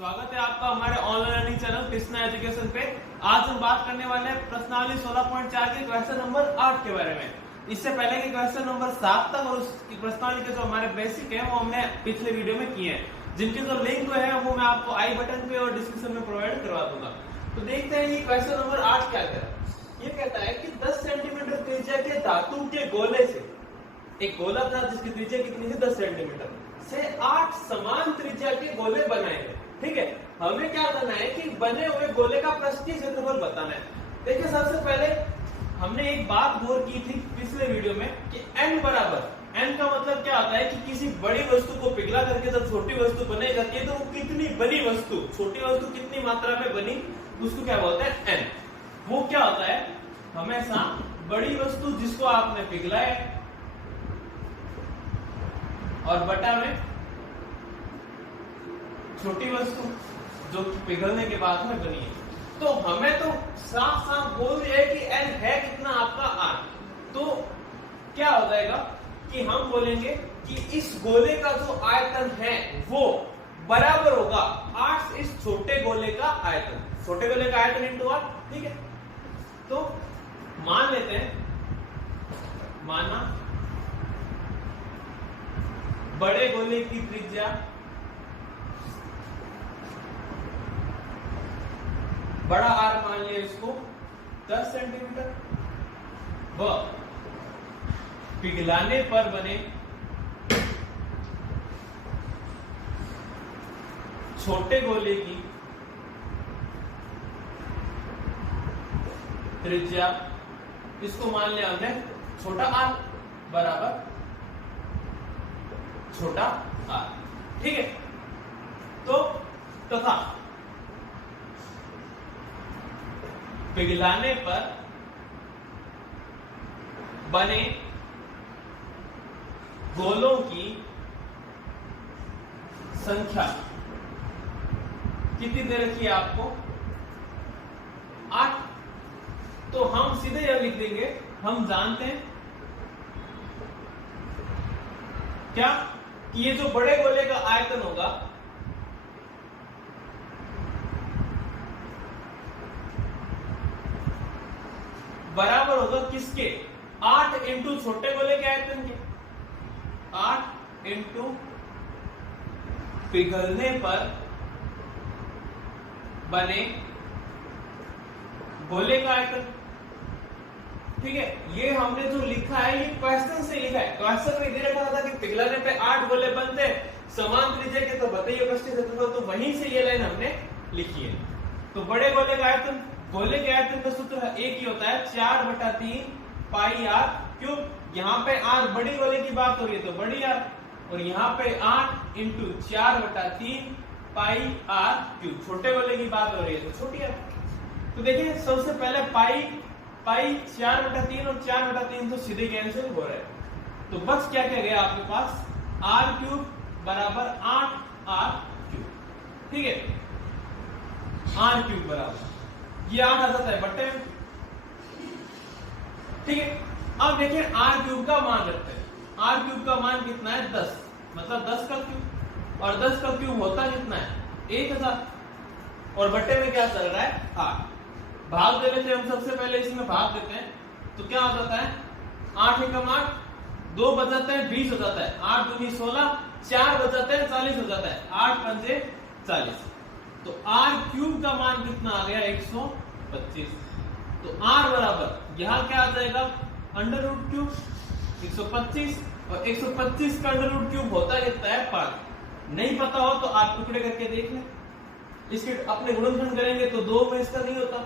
स्वागत है आपका हमारे online learning channel Krishna education पे। आज हम बात करने वाले हैं प्रश्नावली 16.4 के क्वेश्चन नंबर 8 के बारे में। इससे पहले के क्वेश्चन नंबर 7 तक और उसकी प्रश्नावली के जो हमारे बेसिक है वो हमने पिछले वीडियो में किए हैं, जिनके जो लिंक है वो मैं आपको आई बटन पे और डिस्क्रिप्शन में प्रोवाइड करवा दूंगा। तो देखते हैं ये क्वेश्चन नंबर 8 क्या कहता है। ये कहता है कि 10 सेंटीमीटर त्रिज्या के धातु के गोले से, एक गोला था जिसकी त्रिज्या कितनी थी 10 सेंटीमीटर से 8 समान त्रिज्या के गोले बनाए हैं। ठीक है, हमें क्या करना है कि बने हुए गोले का पृष्ठीय क्षेत्रफल बताना है। देखिए सबसे पहले हमने एक बात गौर की थी पिछले वीडियो में कि n बराबर, n का मतलब क्या होता है कि किसी बड़ी वस्तु को पिघला करके जब छोटी वस्तु बने जाती है तो वो कितनी बड़ी वस्तु, छोटी वस्तु कितनी मात्रा में बनी उसको क्या बोलते हैं n। वो क्या होता है, हमेशा बड़ी वस्तु जिसको आपने पिघला है और बटा में छोटी वस्तु जो पिघलने के बाद में बनी है। तो हमें तो साफ साफ बोल दिया है कि n है कितना आपका 8। तो क्या हो जाएगा कि हम बोलेंगे कि इस गोले का जो आयतन है वो बराबर होगा 8 इस छोटे गोले का आयतन, छोटे गोले का आयतन इंटू 8। ठीक है, तो मान लेते हैं, माना बड़े गोले की त्रिज्या, बड़ा आर मान लिया इसको 10 सेंटीमीटर, व पिघलाने पर बने छोटे गोले की त्रिज्या, इसको मान लिया हमने छोटा आर बराबर छोटा आर। ठीक है, तो तथा पिघलाने पर बने गोलों की संख्या कितनी दे रखी है आपको 8। तो हम सीधे यह लिख देंगे, हम जानते हैं क्या कि ये जो बड़े गोले का आयतन होगा बराबर होगा किसके, 8 इंटू छोटे गोले के आयतन के, 8 इंटू पिघलने पर बने गोले का आयतन। ठीक है, ये हमने जो लिखा है ये क्वेश्चन से लिखा है। क्वेश्चन में दे रखा था कि पिघलाने पे 8 गोले बनते समान त्रिज्या के, तो बताइए पृष्ठीय क्षेत्रफल, तो वहीं से ये लाइन हमने लिखी है। तो बड़े गोले का आयतन, गोले के आयतन का सूत्र एक ही होता है 4/3 पाई आर क्यूब। यहाँ पे आर बड़ी गोले की बात हो रही है तो बड़ी आर, और यहाँ पे 8 इंटू 4/3 पाई आर क्यूब, छोटे गोले की बात हो रही है तो छोटी आर। तो देखिए सबसे पहले पाई 4/3 और 4/3 तो सीधे कैंसिल हो रहे हैं, तो बस क्या क्या गया आपके पास आर क्यूब बराबर 8 आर क्यूब। ठीक है, आर क्यूब बराबर ये 8 आ जाता है बट्टे में। ठीक है, अब देखिए आर क्यूब का मान रखते हैं। आर क्यूब का मान कितना है 10, मतलब 10 का क्यूब, और 10 का क्यूब होता कितना है 1000, और बट्टे में क्या चल रहा है 8। भाग दे लेते हैं हम, सबसे पहले इसमें भाग देते हैं तो क्या हो जाता है 8 एकम 8, 2 बजाते हैं 20 हो जाता है, 8 दूनी 16, 4 बजाते हैं 40 हो जाता है, 8 पंजे 40। तो आर क्यूब का मान कितना आ गया 125। तो आर बराबर यहां क्या आ जाएगा अंडर रूट क्यूब 125, और 125 का अंडर रूट क्यूब होता कितना है 5। नहीं पता हो तो आप टुकड़े करके देख लें, इसके अपने गुणनखंड करेंगे तो 2 में इसका नहीं होता,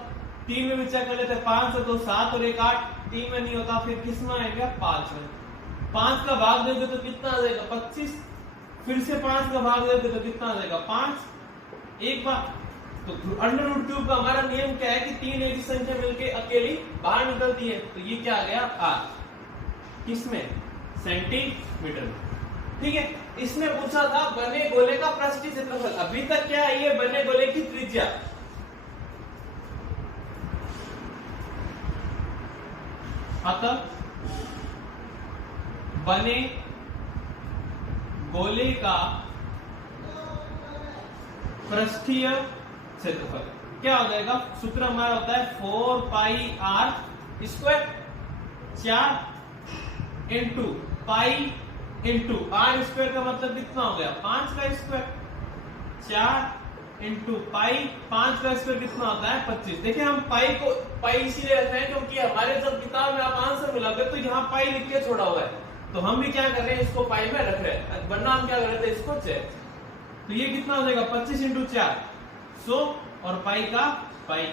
3 में भी चेक कर लेते हैं, 5 से 2 7 और 1 8, 3 में नहीं होता, फिर किस में आएगा 5 में। 5 का भाग देंगे तो कितना आ जाएगा 25, फिर से 5 का भाग देंगे तो कितना आ जाएगा 5 एक बार। तो अंडर रूट क्यूब का हमारा नियम क्या है कि 3 एक संख्या मिलके अकेली बाहर निकलती है, तो ये क्या आ गया आर, किसमें सेंटीमीटर में। ठीक है, इसमें पूछा था बने गोले का पृष्ठीय क्षेत्रफल, अभी तक क्या है ये बने गोले की त्रिज्या। अतः बने गोले का पृष्ठीय क्षेत्रफल। क्या हो जाएगा? सूत्र हमारा होता है 4 pi r square, 4 into pi into r square का मतलब कितना हो गया? 5 का स्क्वायर, 4 इंटू पाई, 5 का स्क्वायर कितना होता है? 25। देखिए हम पाई इसीलिए रख रहे हैं क्योंकि हमारे जब किताब में आप आंसर मिलाओगे तो यहाँ पाई लिख के छोड़ा हुआ है, तो हम भी क्या कर रहे हैं, इसको पाई में रख रहे हैं, वरना हम क्या कर रहे थे, इसको चेक। तो ये कितना हो जाएगा? 25 इंटू 4 100 और पाई का पाई।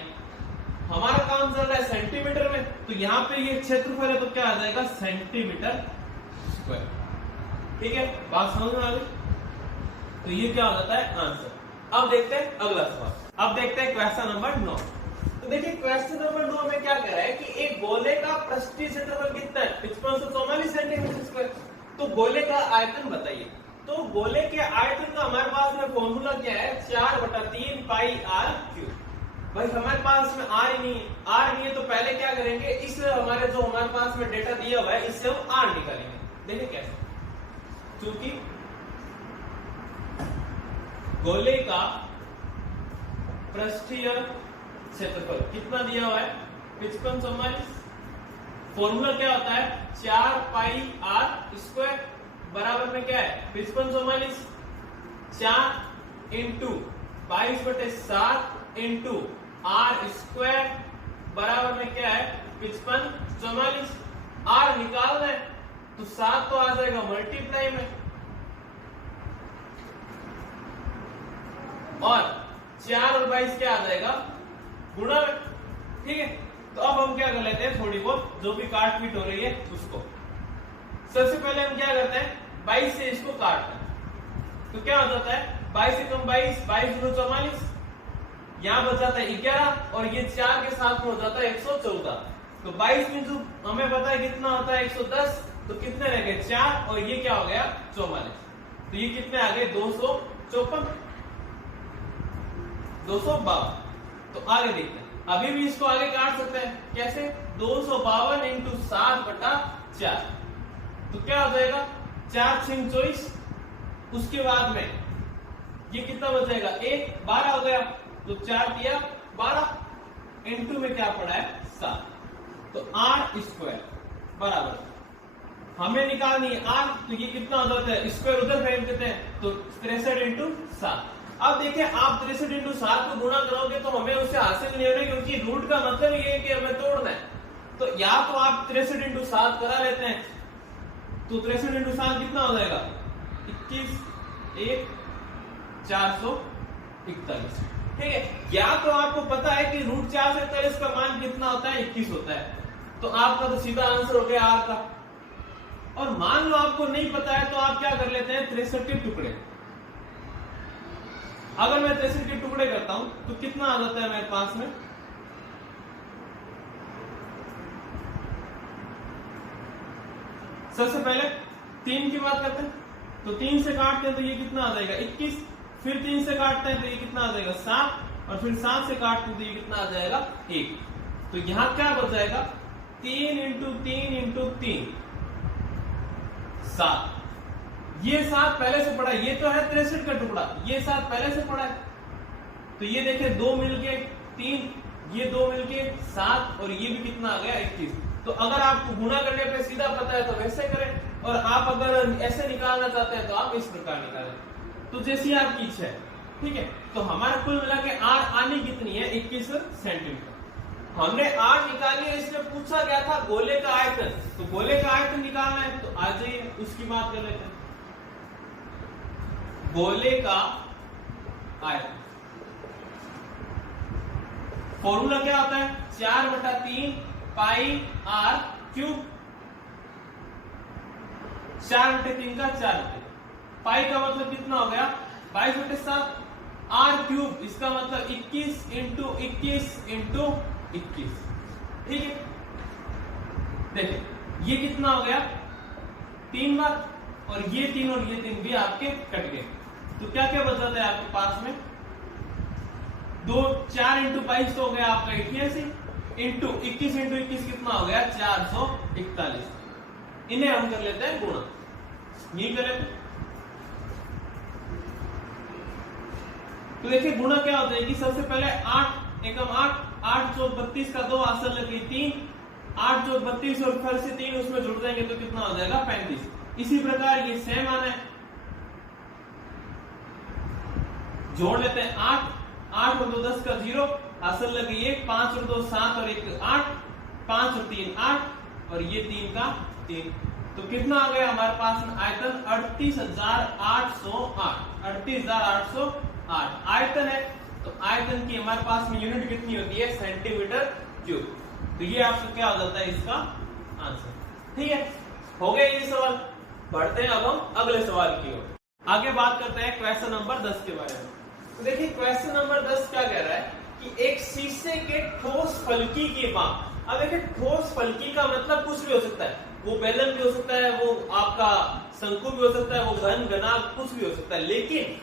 हमारा काम चल रहा है सेंटीमीटर में, तो यहाँ पे ये क्षेत्रफल है तो क्या आ जाएगा? Centimetre square. ठीक है, बात समझ में आ गई? तो ये क्या हो जाता है? आंसर। अब देखते हैं अगला सवाल। अब देखते हैं क्वेश्चन नंबर 9। तो देखिए क्वेश्चन नंबर 9 में क्या कह रहा है कि एक गोले का पृष्ठीय क्षेत्रफल कितना है? 5544 सेंटीमीटर स्क्वायर। तो गोले का आयतन बताइए। तो गोले के आयतन का हमारे पास में फॉर्मूला क्या है? 4/3 पाई आर क्यूब। भाई हमारे पास में आर नहीं है, आर नहीं है तो पहले क्या करेंगे, इस हमारे जो हमारे पास में डेटा दिया हुआ है इससे हम आर निकालेंगे। देखिए कैसे, क्योंकि गोले का पृष्ठीय क्षेत्रफल कितना दिया हुआ है? 5544। फॉर्मूला क्या होता है? 4 पाई आर स्क्वायर बराबर में क्या है? 5544, 4 इंटू 22/7 इंटू आर स्क्वायर बराबर में क्या है? 5544। आर निकालना है तो 7 तो आ जाएगा मल्टीप्लाई में, और 4 और 22 क्या आ जाएगा? गुणा में। ठीक है, तो अब हम क्या कर लेते हैं, थोड़ी बहुत जो भी काट पीट हो रही है उसको। सबसे पहले हम क्या करते हैं, 22 से इसको काटते हैं। तो क्या हो जाता है? 22 से कम 22, 22 गुना 44, यहां बच जाता है 11, और ये 4 के साथ में हो जाता है 114। तो 22 में जो हमें पता है कितना होता है? 110। तो कितने रह गए? 4, और ये क्या हो गया? 44। तो ये कितने आ गए? 254, 252। तो आगे देखते हैं, अभी भी इसको आगे काट सकते हैं। कैसे? 252 इंटू 7/4। तो क्या हो जाएगा? 4 6 24। उसके बाद में ये कितना बचेगा? 1 12 हो गया, तो 4 दिया 12, इंटू में क्या पड़ा है? 7। तो आर स्क्वायर बराबर, हमें निकालनी है आर, तो ये कितना हो जाता है? स्क्वायर उधर फेंक देते हैं, तो 63 इंटू 7। अब देखिए आप 63 इंटू 7 को गुणा करोगे तो हमें उसे हासिल नहीं होने, क्योंकि रूट का मतलब ये है कि हमें तोड़ना है। तो या तो आप 63 इंटू 7 करा लेते हैं, तो 63 इंटू 7 कितना हो जाएगा? 21 1 441। ठीक है, या तो आपको पता है कि रूट 441 का मान कितना होता है? 21 होता है, तो आपका तो सीधा आंसर हो गया आर का। और मान लो आपको नहीं पता है तो आप क्या कर लेते हैं? 63 के टुकड़े। अगर मैं 63 के टुकड़े करता हूं तो कितना आ जाता है मेरे पास में? सबसे पहले 3 की बात करते हैं, तो 3 से काटते हैं तो ये कितना आ जाएगा? 21। फिर 3 से काटते हैं तो ये कितना आ जाएगा? 7, और फिर 7 से काटते हैं तो ये कितना आ जाएगा? 1। तो यहां क्या बच जाएगा? 3 इंटू 3 इंटू 3 7। ये 7 पहले से पड़ा है, ये तो है 63 का टुकड़ा, ये 7 पहले से पड़ा है। तो ये देखिए 2 मिलके 3, ये 2 मिलके 7, और ये भी कितना आ गया? 21। तो अगर आपको गुणा करने पे सीधा पता है तो वैसे करें, और आप अगर ऐसे निकालना चाहते हैं तो आप इस प्रकार निकालें, तो जैसी आपकी इच्छा है। ठीक है, तो हमारा कुल मिला के आर आनी कितनी है? 21 सेंटीमीटर। हमने आर निकाली है, इसमें पूछा गया था गोले का आयतन, तो गोले का आयतन निकालना है तो आ जाइए उसकी बात कर लेते हैं। गोले का आयतन फॉर्मूला क्या होता है? 4/3 पाई आर क्यूब। 4/3 का 4, पाई का मतलब कितना हो गया? 22/7। आर क्यूब इसका मतलब 21 इंटू 21 इंटू 21। ठीक है, देखिए ये कितना हो गया? 3 बार, और ये 3 और ये 3 भी आपके कट गए। तो क्या क्या बच जाता है आपके पास में? 4 इंटू 22 तो हो गया आपका 88, इंटू 21 इंटू 21 कितना हो गया? 441। इन्हें हम कर लेते हैं गुणा, ये कर लेते हैं। तो देखिए गुणा क्या होता है कि सबसे पहले 8 एकम 8, 8 चौक 32 का 2 आसन लगी 3, 8 चौक 32 और फिर से 3 उसमें जुड़ जाएंगे तो कितना हो जाएगा 35। इसी प्रकार ये सेम आना है, जोड़ लेते हैं 8, 8 और 2 10 का 0, आसन लगी 1, 5 और 2 7 और 1 8, 5 और 3 8 और ये 3 का 3। तो कितना आ गया हमारे पास में आयतन 38,808, 38,808 आयतन है। तो आयतन की हमारे पास में यूनिट कितनी होती है सेंटीमीटर क्यूब। तो ये आपका क्या हो जाता है इसका आंसर। ठीक है, हो गया ये सवाल। बढ़ते हैं अब हम अगले सवाल की ओर। आगे बात करते हैं क्वेश्चन नंबर 10 के बारे में। तो देखिए क्वेश्चन नंबर 10 क्या कह रहा है कि एक शीशे के ठोस फलकी की माप। अब देखिए ठोस फलकी का मतलब कुछ भी हो सकता है, वो बेलन भी हो सकता है, वो आपका शंकु भी हो सकता है, वो घन घना कुछ भी हो सकता है। लेकिन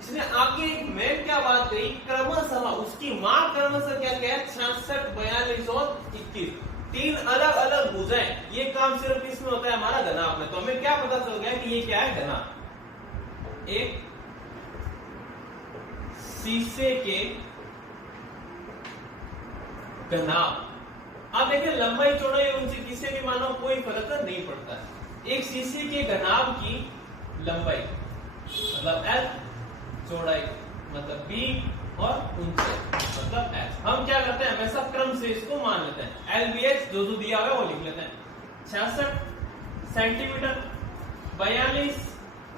इसने आगे मैं क्या बात कही, क्रमशः उसकी माप क्रमशः क्या क्या है 66, 42 और 21, 3 अलग अलग भुजाएं। ये काम सिर्फ किसमें होता है हमारा घनाभ में। तो हमें क्या पता चल गया कि ये क्या है घनाभ। एक शीशे के घनाभ। अब देखिए लंबाई चौड़ाई उनसे किसी भी मानो कोई फर्क नहीं पड़ता है। एक शीशे के घनाभ की लंबाई मतलब L, चौड़ाई मतलब B और ऊंचाई मतलब H। हम क्या करते हैं हमेशा क्रम से इसको मान लेते हैं। LBH जो जो दिया हुआ है वो लिख लेते हैं। 66 सेंटीमीटर, 42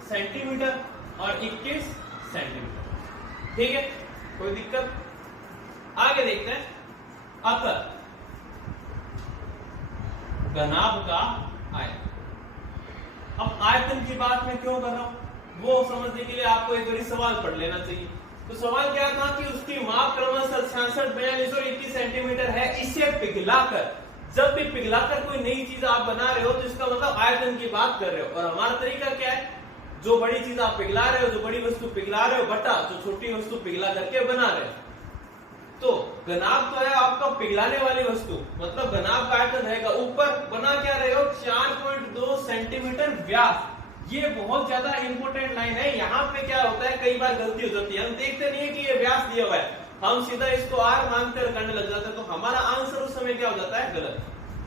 सेंटीमीटर और 21 सेंटीमीटर। ठीक है, कोई दिक्कत। आगे देखते हैं अतः घनाभ का आयतन। अब आयतन की बात मैं क्यों कर रहा हूं वो समझने के लिए आपको एक बार सवाल पढ़ लेना चाहिए। तो सवाल क्या था कि उसकी माप क्रमशः 66, 42 और 21 सेंटीमीटर है। इसे पिघलाकर, जब भी पिघलाकर कोई नई चीज आप बना रहे हो तो इसका मतलब आयतन की बात कर रहे हो। और हमारा तरीका क्या है, जो बड़ी चीज आप पिघला रहे हो, जो बड़ी वस्तु पिघला रहे हो बटा जो छोटी वस्तु पिघला करके बना रहे हो। तो घनाभ तो है आपका पिघलाने वाली वस्तु, मतलब घनाभ का आयतन रहेगा। ऊपर बना क्या रहे हो 4.2 सेंटीमीटर व्यास। ये बहुत ज्यादा इंपॉर्टेंट लाइन है। यहाँ पे क्या होता है कई बार गलती हो जाती है, हम देखते नहीं है कि ये व्यास दिया हुआ है, हम सीधा इसको R मानकर करने लग जाते हैं, तो हमारा आंसर उस समय क्या हो जाता है गलत।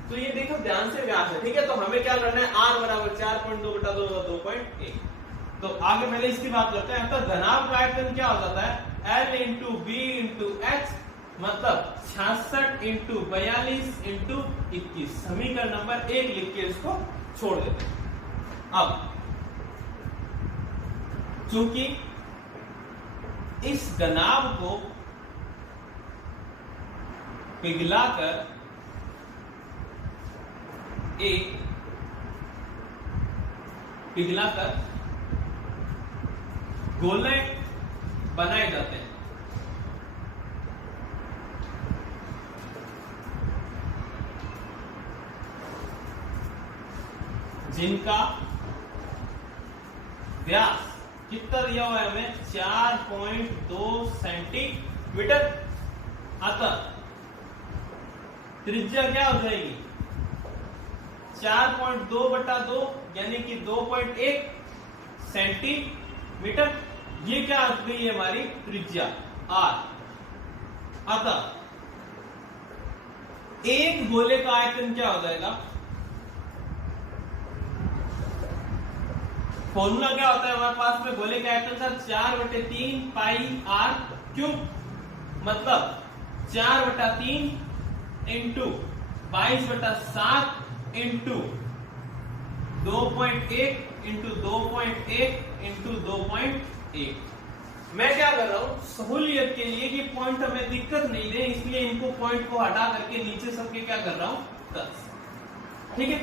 तो ये देखो ध्यान से व्यास है। ठीक है, तो हमें क्या करना है R बराबर 4.2 बटा 2 2.1। तो आगे पहले इसकी बात करते हैं। तो घनाभ का आयतन क्या हो जाता है L into B into H, मतलब 66 इंटू 42 इंटू 21। समीकरण नंबर 1 लिख के इसको छोड़ देते हैं। अब चूंकि इस घनाभ को पिघलाकर गोले बनाए जाते हैं, जिनका व्यास कितना दिया हुआ है हमें 4.2 सेंटीमीटर। अतः त्रिज्या क्या हो जाएगी 4.2 बटा 2 यानी कि 2.1 सेंटीमीटर। ये क्या आ गई है हमारी त्रिज्या R। अतः एक गोले का आयतन क्या हो जाएगा, फॉर्मूला क्या होता है हमारे पास में गोले का आयतन था 4/3 पाई R क्यूब, मतलब 4/3 इंटू 22/7 इंटू 2.1 इंटू 2.1 इंटू 2.1। मैं क्या कर रहा हूं सहूलियत के लिए कि पॉइंट हमें दिक्कत नहीं दे, इसलिए इनको पॉइंट को हटा करके नीचे सबके क्या कर रहा हूं 10। ठीक है,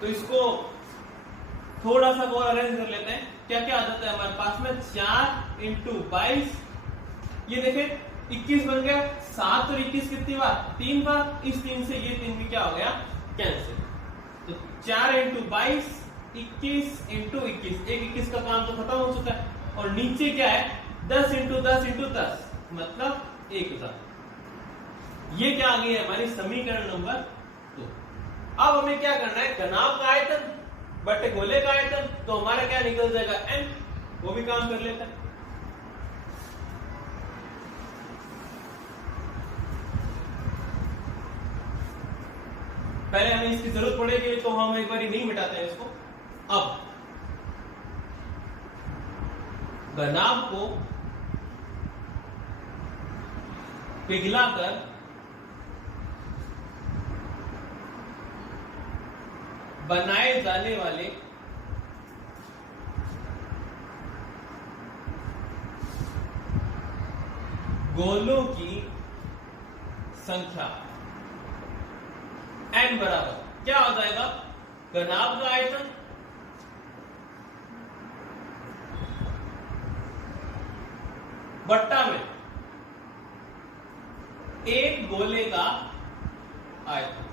तो इसको थोड़ा सा और अरेंज कर लेते हैं। क्या क्या आ जाता है हमारे पास में 4 इंटू 22, ये देखें 21 बन गया। 7 और 21 कितनी बार 3 बार, इस 3 से ये 3 भी क्या हो गया कैंसिल। तो 4 इंटू 22 21 इंटू 21, एक 21 का काम तो खत्म हो चुका है। और नीचे क्या है 10 इंटू 10 इंटू 10 मतलब 1000। ये क्या आ गई है हमारी समीकरण नंबर 2। अब हमें क्या करना है घनाभ का आयतन बटे गोले का आयतन, तो हमारा क्या निकल जाएगा n, वो भी काम कर लेता है। पहले हमें इसकी जरूरत पड़ेगी तो हम एक बार नहीं मिटाते हैं इसको। अब घनाभ को पिघलाकर बनाए जाने वाले गोलों की संख्या n बराबर क्या हो जाएगा, घनाभ का आयतन बट्टा में एक गोले का आयतन।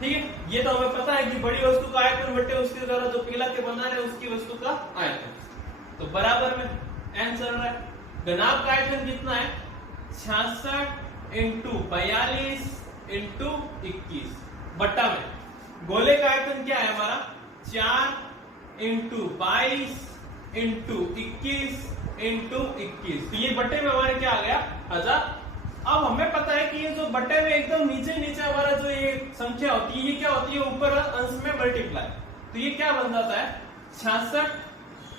ठीक है, ये तो हमें पता है कि बड़ी वस्तु का आयतन बट्टे उसके द्वारा जो पिघला के बना रहे उसकी वस्तु का आयतन, तो बराबर में n चल रहा है। घनाभ का आयतन कितना है, 66 इंटू 42 इंटू 21 बट्टा में गोले का आयतन क्या है हमारा, 4 इंटू 22 इंटू 21 इंटू 21, तो ये बट्टे में हमारे क्या आ गया, 1000। अब हमें पता है कि ये जो बट्टे में एकदम नीचे नीचे हमारा जो ये संख्या होती है, ये क्या होती है, ऊपर अंश में मल्टीप्लाई, तो ये क्या बन जाता है, 66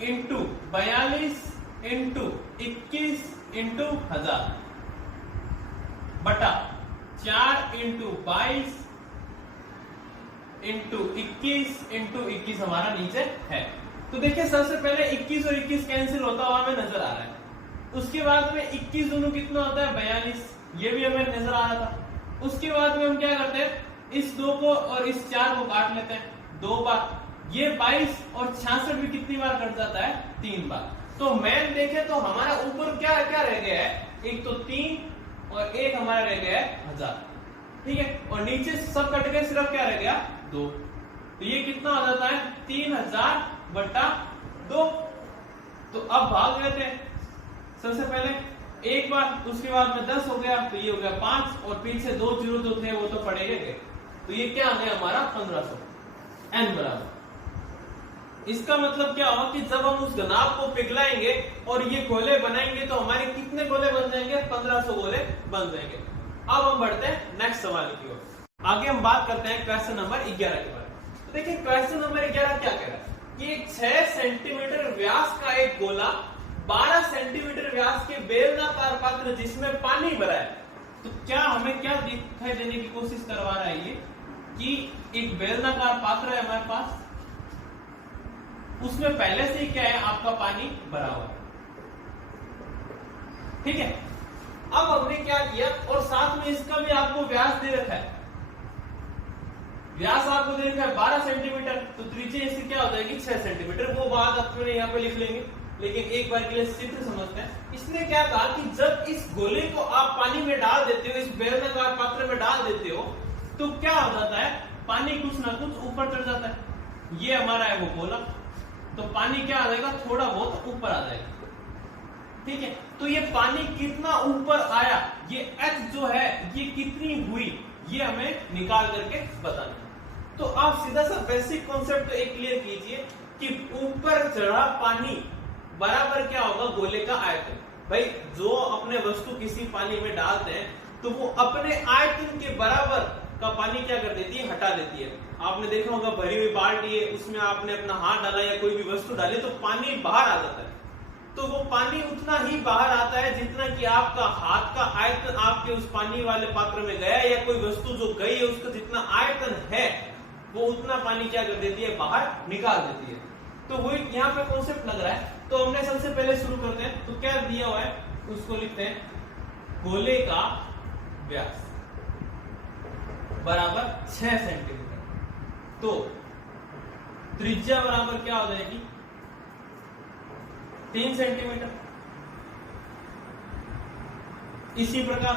इंटू 42 इंटू 21 इंटू 1000 बटा 4 इंटू 22 इंटू 21 इंटू 21 हमारा नीचे है। तो देखिए सबसे पहले 21 और 21 कैंसिल होता हुआ हमें नजर आ रहा है, उसके बाद में 21 दोनों कितना होता है, 42, ये भी हमें नजर आ रहा था। उसके बाद में हम क्या करते हैं, इस 2 को और इस 4 को काट लेते हैं 2 बार, ये 22 और 66 भी कितनी बार कट जाता है, 3 बार। तो मैन देखें तो हमारा ऊपर क्या क्या रह गया है, एक तो 3 और एक हमारा रह गया है 1000, ठीक है, और नीचे सब कट गए, सिर्फ क्या रह गया, 2, तो ये कितना हो जाता है, 3000 बट्टा 2। तो अब भाग लेते हैं, सबसे पहले एक बार, उसके बाद में 10 हो गया, तो ये हो गया 5 और पीछे 2 जीरो जो थे वो तो पड़े गए, तो ये क्या आ गया हमारा 1500 n बराबर। इसका मतलब क्या होगा कि जब हम उस घनाभ को पिघलाएंगे और ये गोले बनाएंगे तो हमारे कितने गोले बन जाएंगे, 1500 गोले बन जाएंगे। अब हम बढ़ते हैं नेक्स्ट सवाल की ओर। आगे हम बात करते हैं क्वेश्चन नंबर 11 के बारे में। तो देखिए क्वेश्चन नंबर 11 क्या कह रहा है कि एक 6 सेंटीमीटर व्यास का एक गोला 12 सेंटीमीटर व्यास के बेलनाकार पात्र जिसमें पानी भरा है, तो क्या हमें क्या दिखाई देने की कोशिश करवा रहा है ये कि एक बेलनाकार पात्र है हमारे पास, उसमें पहले से ही क्या है, आपका पानी भरा हुआ है, ठीक है। अब हमने क्या किया, और साथ में इसका भी आपको व्यास दे रखा है, व्यास आपको दे रखा है 12 सेंटीमीटर, तो त्रिज्या इससे क्या हो जाएगी 6 सेंटीमीटर, वो बात अपने यहाँ पे लिख लेंगे, लेकिन एक बार के लिए चित्र समझते हैं। इसने क्या कहा कि जब इस गोले को आप पानी में डाल देते हो, इस बेलनाकार पात्र में डाल देते हो, तो क्या हो जाता है, पानी कुछ ना कुछ ऊपर चढ़ जाता है। ये हमारा है वो गोला, तो पानी क्या आ जाएगा, थोड़ा बहुत ऊपर आ जाएगा, ठीक है। तो ये पानी कितना ऊपर आया, ये h जो है ये कितनी हुई, ये हमें निकाल करके बताना है। तो आप सीधा सा बेसिक कॉन्सेप्ट तो एक क्लियर कीजिए कि ऊपर चढ़ा पानी बराबर क्या होगा, गोले का आयतन। भाई जो अपने वस्तु किसी पानी में डालते हैं तो वो अपने आयतन के बराबर का पानी क्या कर देती है, हटा देती है। आपने देखा होगा भरी हुई बाल्टी है, उसमें आपने अपना हाथ डाला या कोई भी वस्तु डाली तो पानी बाहर आ जाता है, तो वो पानी उतना ही बाहर आता है जितना कि आपका हाथ का आयतन आपके उस पानी वाले पात्र में गया, या कोई वस्तु जो गई है उसका जितना आयतन है वो उतना पानी क्या कर देती है, बाहर निकाल देती है। तो वो यहाँ पे कॉन्सेप्ट लग रहा है। तो हमने सबसे पहले शुरू करते हैं, तो क्या दिया हुआ है उसको लिखते हैं, गोले का व्यास बराबर 6 सेंटीमीटर, तो त्रिज्या बराबर क्या हो जाएगी, 3 सेंटीमीटर। इसी प्रकार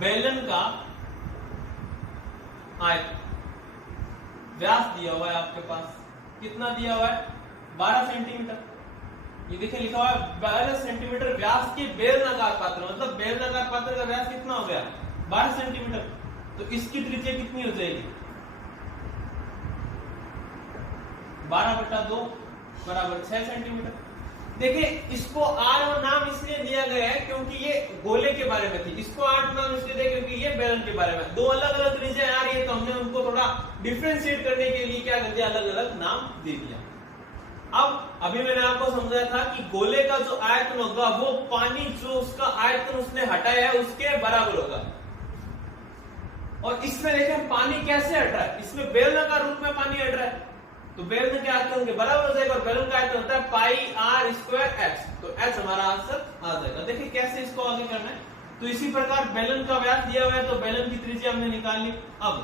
बेलन का आयतन व्यास दिया हुआ है आपके पास, कितना दिया हुआ है, 12 सेंटीमीटर। ये देखिए लिखा हुआ है 12 सेंटीमीटर व्यास के बेलनाकार पात्र, मतलब बेलनाकार पात्र का व्यास कितना हो गया, 12 सेंटीमीटर। तो इसकी त्रिज्या कितनी हो जाएगी, 12/2 बराबर 6 सेंटीमीटर। देखिए इसको आर और नाम इसलिए दिया गया है क्योंकि ये गोले के बारे में थी, इसको आर नाम इसलिए दिया क्योंकि ये बेलन के बारे में। दो अलग अलग त्रिज्या आ रही है तो हमने उनको थोड़ा डिफरेंशिएट करने के लिए क्या कर दिया, अलग अलग नाम दे दिया। अब अभी मैंने आपको समझाया था कि गोले का जो आयतन होगा वो पानी जो उसका आयतन उसने हटाया है उसके बराबर होगा। और इसमें देखें पानी कैसे हट रहा है, इसमें बेलनाकार रूप में पानी हट रहा है तो बेलन के आयतन के बराबर हो जाएगा और बेलन का आयतन होता है पाई आर स्क्वायर एच, तो एच हमारा आंसर आ जाएगा। देखिए कैसे इसको आगे करना है, तो इसी प्रकार बेलन का व्यास दिया हुआ है तो बेलन की त्रिज्या हमने निकाल ली। अब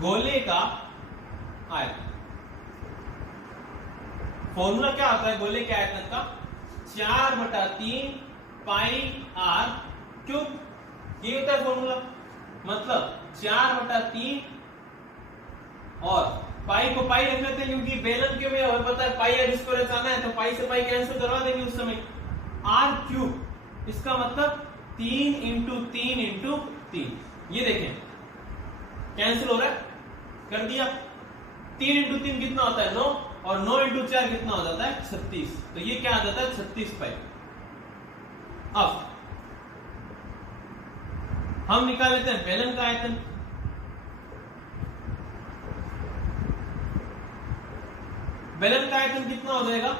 गोले का आयतन, फॉर्मूला क्या होता है गोले के आयतन का, 4/3 पाई आर क्यूब, ये होता है फॉर्मूला। मतलब 4/3 और पाई को पाई रख लेते हैं क्योंकि बेलन के में हमें पता है पाई आर स्क्वायर आना है तो पाई से पाई कैंसिल करवा देंगे उस समय। आर क्यूब, इसका मतलब 3 × 3 × 3, ये देखें कैंसिल हो रहा है, कर दिया। 3 × 3 कितना होता है 9 और 9 × 4 कितना हो जाता है 36, तो ये क्या आ जाता है 36 पाई। अब हम निकाल लेते हैं बेलन का आयतन। बेलन का आयतन कितना हो जाएगा,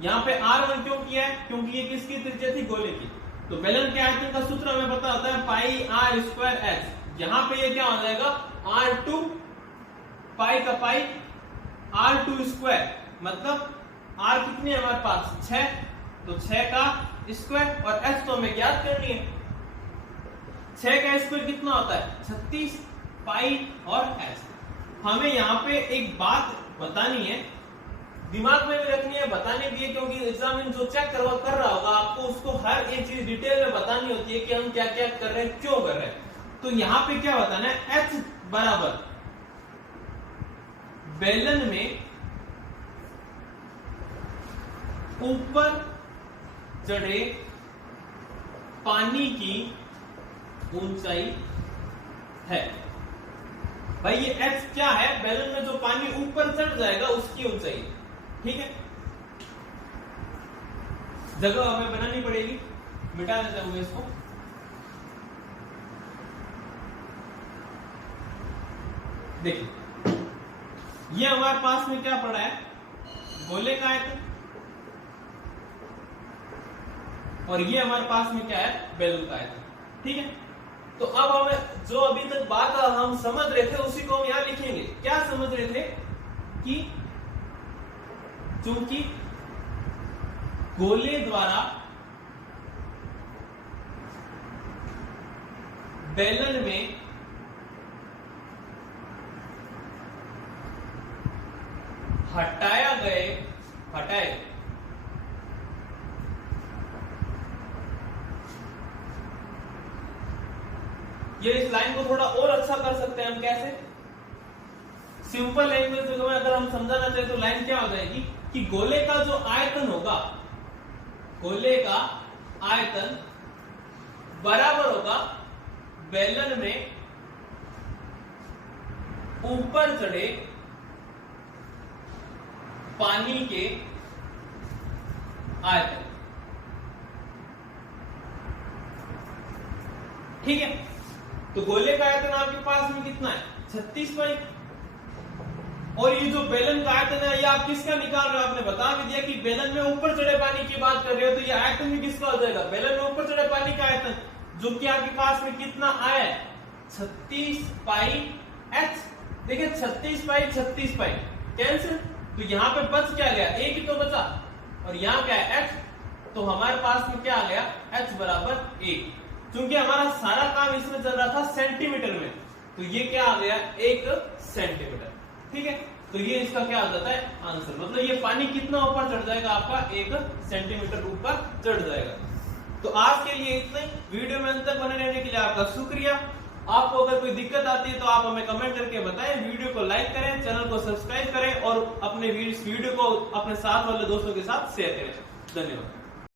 यहां पे R1 क्यों किया है, क्योंकि ये किसकी त्रिज्या थी, गोले की। तो बेलन के आयतन का सूत्र हमें पता होता है पाई आर स्क्वायर एच, यहां पे ये क्या हो जाएगा R2 पाई का पाई R2 स्क्वायर, मतलब R कितनी है हमारे पास 6, तो 6 का स्क्वायर और h तो हमें ज्ञात करनी है। 6 का स्क्वायर कितना होता है 36 पाई और h। हमें यहाँ पे एक बात बतानी है, दिमाग में भी रखनी है, बतानी भी है, क्योंकि एग्जामिन जो चेक कर रहा होगा आपको उसको हर एक चीज डिटेल में बतानी होती है कि हम क्या क्या कर रहे हैं, क्यों कर रहे हैं। तो यहाँ पे क्या बताना है, h बराबर बेलन में ऊपर चढ़े पानी की ऊंचाई है। भाई ये h क्या है, बेलन में जो पानी ऊपर चढ़ जाएगा उसकी ऊंचाई, ठीक है। जगह हमें बनानी पड़ेगी, मिटा देते हैं इसको। देखिए ये हमारे पास में क्या पड़ा है, गोले का आयतन, और ये हमारे पास में क्या है, बेलन का आयतन, ठीक है। तो अब हमें जो अभी तक बात हम समझ रहे थे उसी को हम यहां लिखेंगे। क्या समझ रहे थे कि चूंकि गोले द्वारा बेलन में हटाए ये इस लाइन को थोड़ा और अच्छा कर सकते हैं हम, कैसे, सिंपल लैंग्वेज में अगर हम समझाना चाहे तो लाइन क्या हो जाएगी कि गोले का जो आयतन होगा, गोले का आयतन बराबर होगा बेलन में ऊपर चढ़े पानी के आयतन, ठीक है। तो गोले का आयतन आपके पास में कितना है 36 पाई, और ये जो बेलन का आयतन है ये आप किसका निकाल रहे हो, आपने बता भी दिया कि बेलन में ऊपर चढ़े पानी की बात कर रहे हो, तो ये आयतन भी किसका हो जाएगा, बेलन में ऊपर चढ़े पानी का आयतन, जो कि आपके पास में कितना आया है 36 पाई h। देखिए 36 पाई कैंसिल, तो यहाँ पे बच क्या गया, एक ही तो बचा, और यहाँ क्या है h, तो हमारे पास में क्या आ गया h बराबर 1। क्योंकि हमारा सारा काम इसमें चल रहा था सेंटीमीटर में, तो ये क्या आ गया 1 सेंटीमीटर, ठीक है। तो ये इसका क्या हो जाता है आंसर, मतलब ये पानी कितना ऊपर चढ़ जाएगा आपका 1 सेंटीमीटर ऊपर चढ़ जाएगा। तो आज के लिए इतना ही, वीडियो में अंत तक बने रहने के लिए आपका शुक्रिया। आपको अगर कोई दिक्कत आती है तो आप हमें कमेंट करके बताएं, वीडियो को लाइक करें, चैनल को सब्सक्राइब करें और अपने वीडियो को अपने साथ वाले दोस्तों के साथ शेयर करें। धन्यवाद।